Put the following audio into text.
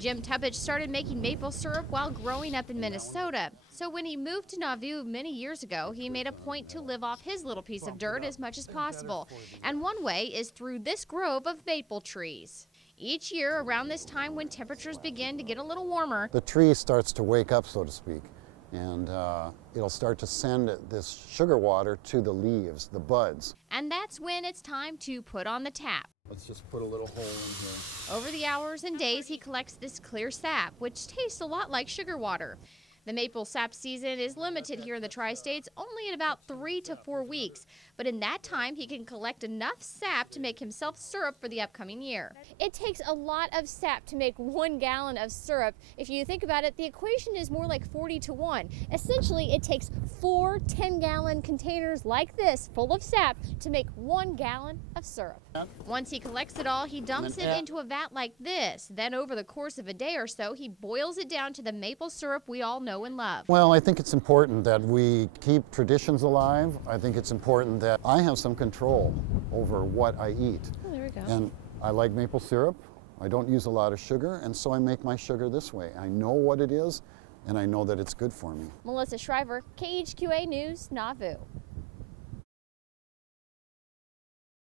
Jim Tubbage started making maple syrup while growing up in Minnesota. So when he moved to Nauvoo many years ago, he made a point to live off his little piece of dirt as much as possible. And one way is through this grove of maple trees. Each year around this time when temperatures begin to get a little warmer, the tree starts to wake up, so to speak, and it'll start to send this sugar water to the leaves, the buds. And that's when it's time to put on the tap. Let's just put a little hole in here. Over the hours and days, he collects this clear sap, which tastes a lot like sugar water. The maple sap season is limited here in the tri-states, only in about 3 to 4 weeks. But in that time, he can collect enough sap to make himself syrup for the upcoming year. It takes a lot of sap to make 1 gallon of syrup. If you think about it, the equation is more like 40 to 1. Essentially, it takes 4 10-gallon containers like this full of sap to make 1 gallon of syrup. Once he collects it all, he dumps it into a vat like this. Then over the course of a day or so, he boils it down to the maple syrup we all know and love. Well, I think it's important that we keep traditions alive. I think it's important that I have some control over what I eat. Oh, there we go. And I like maple syrup. I don't use a lot of sugar, and so I make my sugar this way. I know what it is, and I know that it's good for me. Melissa Shriver, KHQA News, Nauvoo.